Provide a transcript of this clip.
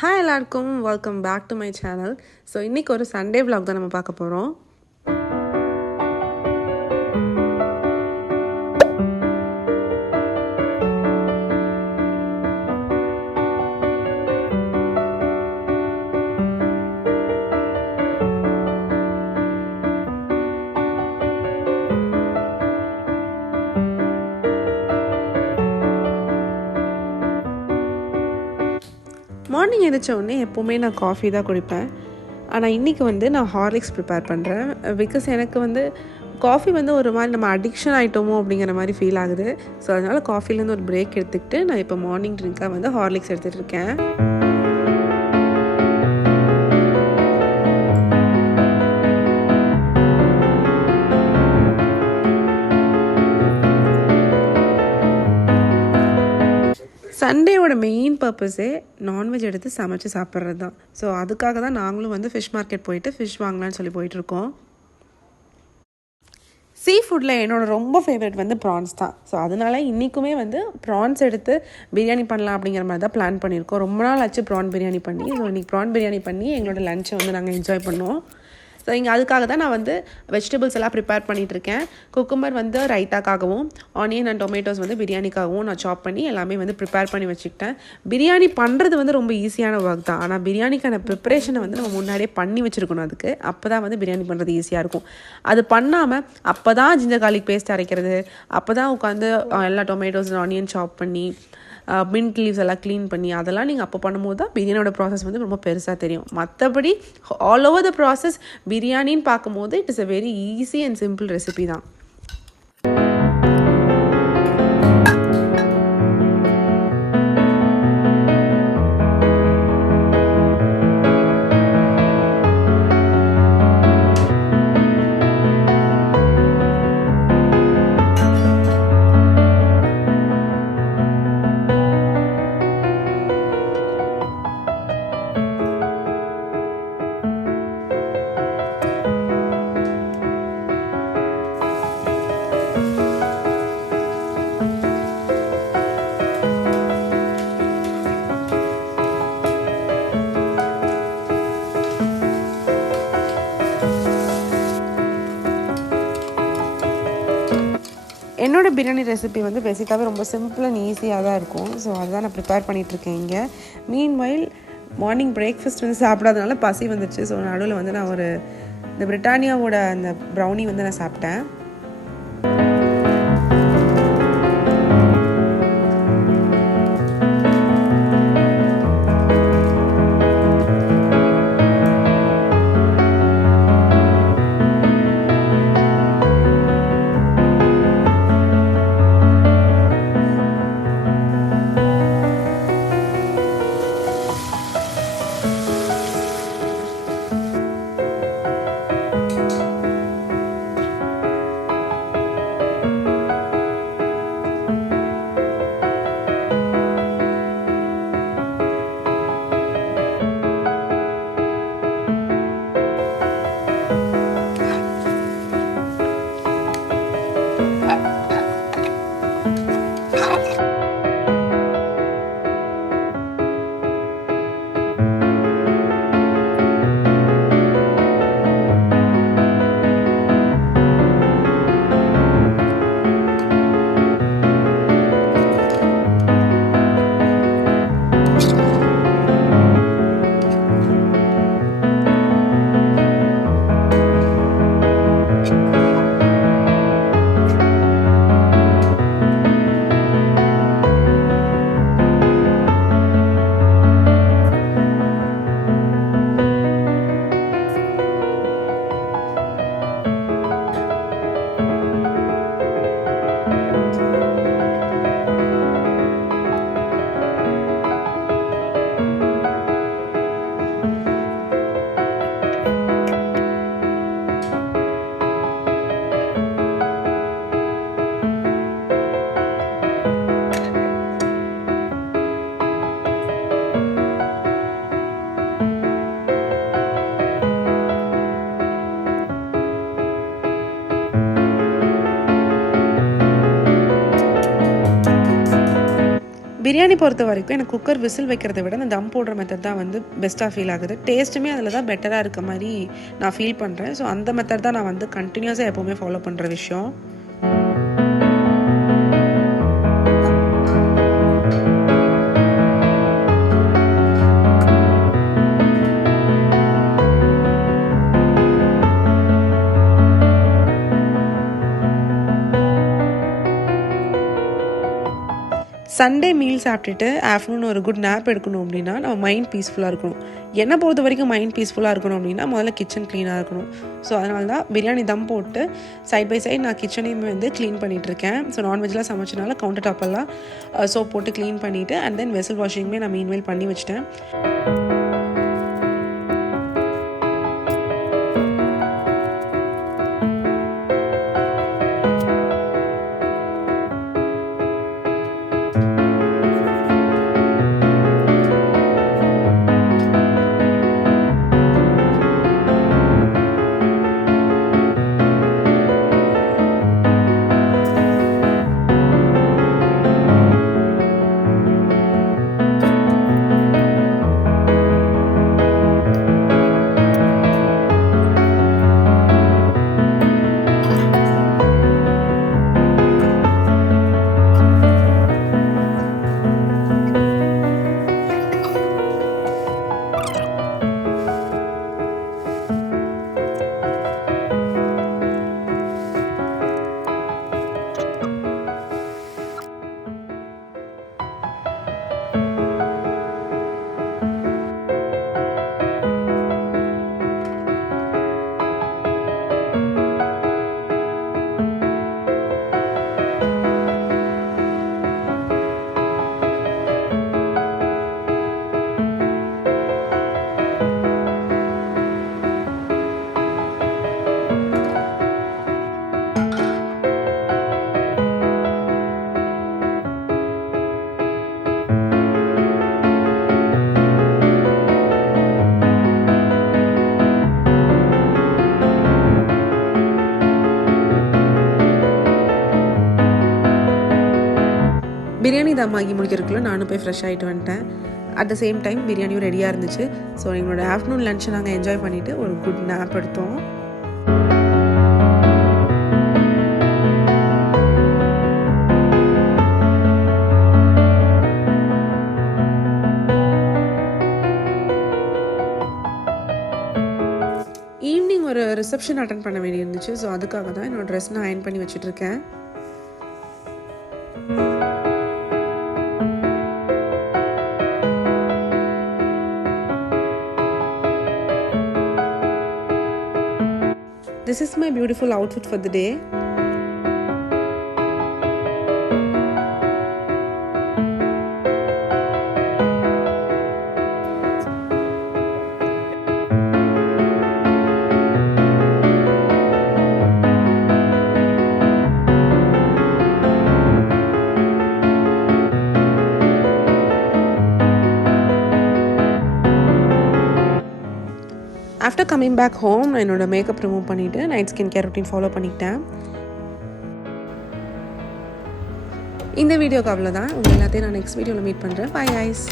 ஹாய் எல்லாருக்கும் welcome back to my channel. So இன்றைக்கி ஒரு சண்டே vlog தான் நம்ம பார்க்க போகிறோம். மார்னிங் எழுந்திரிச்ச உடனே எப்போவுமே நான் காஃபி தான் குடிப்பேன். ஆனால் இன்றைக்கி நான் ஹார்லிக்ஸ் ப்ரிப்பேர் பண்ணுறேன். பிகாஸ் எனக்கு காஃபி ஒரு மாதிரி நம்ம அடிக்ஷன் ஆகிட்டோமோ அப்படிங்கிற மாதிரி ஃபீல் ஆகுது. ஸோ அதனால் காஃபிலேருந்து ஒரு பிரேக் எடுத்துக்கிட்டு நான் இப்போ மார்னிங் ட்ரிங்காக ஹார்லிக்ஸ் எடுத்துகிட்டு இருக்கேன். சண்டேவோட மெயின் பர்பஸே நான்வெஜ் எடுத்து சமைச்சு சாப்பிட்றது தான். ஸோ அதுக்காக தான் நாங்களும் ஃபிஷ் மார்க்கெட் போயிட்டு ஃபிஷ் வாங்கலான்னு சொல்லி போயிட்டுருக்கோம். சீ ஃபுட்டில் என்னோடய ரொம்ப ஃபேவரட் ப்ரான்ஸ் தான். ஸோ அதனால் இன்றைக்குமே ப்ரான்ஸ் எடுத்து பிரியாணி பண்ணலாம் அப்படிங்கிற மாதிரி தான் பிளான் பண்ணியிருக்கோம். ரொம்ப நாள் ஆச்சு ப்ரான் பிரியாணி பண்ணி. ஸோ இன்றைக்கி ப்ரான் பிரியாணி பண்ணி எங்களோட லஞ்சை நாங்கள் என்ஜாய் பண்ணுவோம். ஸோ இங்கே அதுக்காக தான் நான் வெஜிடபிள்ஸ் எல்லாம் ப்ரிப்பேர் பண்ணிகிட்ருக்கேன். குக்கும்பர் ரைத்தாக்காகவும் ஆனியன் அண்ட் டொமேட்டோஸ் பிரியாணிக்காகவும் நான் சாப் பண்ணி எல்லாமே ப்ரிப்பேர் பண்ணி வச்சுக்கிட்டேன். பிரியாணி பண்ணுறது ரொம்ப ஈஸியான ஒர்க் தான். ஆனால் பிரியாணிக்கான ப்ரிப்பரேஷனை நம்ம முன்னாடியே பண்ணி வச்சுருக்கணும். அதுக்கு அப்போ தான் பிரியாணி பண்ணுறது ஈஸியாக இருக்கும். அது பண்ணாமல் அப்போ தான் ஜிஞ்சர் கார்லிக் பேஸ்ட் அரைக்கிறது, அப்போ தான் உட்காந்து எல்லா டொமேட்டோஸ் ஆனியன் சாப் பண்ணி மின்ட் லீவ்ஸ் எல்லாம் க்ளீன் பண்ணி அதெல்லாம் நீங்கள் அப்போ பண்ணும்போது தான் பிரியாணியோட ப்ராசஸ் ரொம்ப பெருசாக தெரியும். மற்றபடி ஆல் ஓவர் த ப்ராசஸ் பிரியாணின்னு பார்க்கும்போது it is a very easy and simple recipe தான். என்னோடய பிரியாணி ரெசிபி பேசிக்காகவே ரொம்ப சிம்பிள் அண்ட் ஈஸியாக தான் இருக்கும். ஸோ அதுதான் நான் ப்ரிப்பேர் பண்ணிகிட்ருக்கேன் இங்கே. மீன்வைல் மார்னிங் பிரேக்ஃபாஸ்ட் சாப்பிடாதனால பசி வந்துச்சு. ஸோ நடுவில் நான் இந்த பிரிட்டானியாவோட அந்த ப்ரௌனி நான் சாப்பிட்டேன். பிரியாணி பொறுத்த வரைக்கும் எனக்கு குக்கர் விசில் வைக்கிறத விட அந்த தம் போடுற மெத்தட் தான் வந்து பெஸ்ட்டாக ஃபீல் ஆகுது. டேஸ்ட்டுமே அதில் தான் பெட்டராக இருக்க மாதிரி நான் ஃபீல் பண்ணுறேன். ஸோ அந்த மெத்தட் தான் நான் வந்து கண்டினியூஸாக எப்போவுமே ஃபாலோ பண்ணுற விஷயம். சண்டே மீல் சாப்பிட்டுட்டு ஆஃப்டர்நூன் ஒரு குட் நேப் எடுக்கணும் அப்படின்னா நம்ம மைண்ட் பீஸ்ஃபுல்லாக இருக்கணும். என்னை பொறுத்த வரைக்கும் மைண்ட் பீஸ்ஃபுல்லாக இருக்கணும் அப்படின்னா முதல்ல கிச்சன் க்ளீனாக இருக்கணும். ஸோ அதனால தான் பிரியாணி தம் போட்டு சைட் பை சைட் நான் கிச்சனையுமே வந்து க்ளீன் பண்ணிகிட்ருக்கேன். ஸோ நான்வெஜ்லாம் சமைச்சனால கவுண்டர் டாப்பெல்லாம் சோப் போட்டு க்ளீன் பண்ணிவிட்டு அண்ட் தென் வெசல் வாஷிங்குமே நான் மீன்வேல் பண்ணி வச்சிட்டேன். பிரியாணி தம் ஆகி முடிக்கிறதுக்குள்ள நானும் போய் ஃப்ரெஷ் ஆகிட்டு வந்துட்டேன். அட் த சேம் டைம் பிரியாணியும் ரெடியாக இருந்துச்சு. ஸோ எங்களோட ஆஃப்டர்நூன் லன்ச்சை நாங்கள் என்ஜாய் பண்ணிவிட்டு ஒரு குட் நேப் எடுத்தோம். ஈவினிங் ஒரு ரிசப்ஷன் அட்டன் பண்ண வேண்டி இருந்துச்சு. ஸோ அதுக்காக தான் என்னோடய ட்ரெஸ் நான் அயர்ன் பண்ணி வச்சுட்ருக்கேன். This is my beautiful outfit for the day. After coming back home நான் என்னோடய மேக்கப் ரிமூவ் பண்ணிவிட்டு night skin care routine follow பண்ணிக்கிட்டேன். இந்த வீடியோக்கு அவ்வளோதான். உங்கள் எல்லாத்தையும் நான் நெக்ஸ்ட் வீடியோவில் மீட் பண்ணுறேன். Bye guys.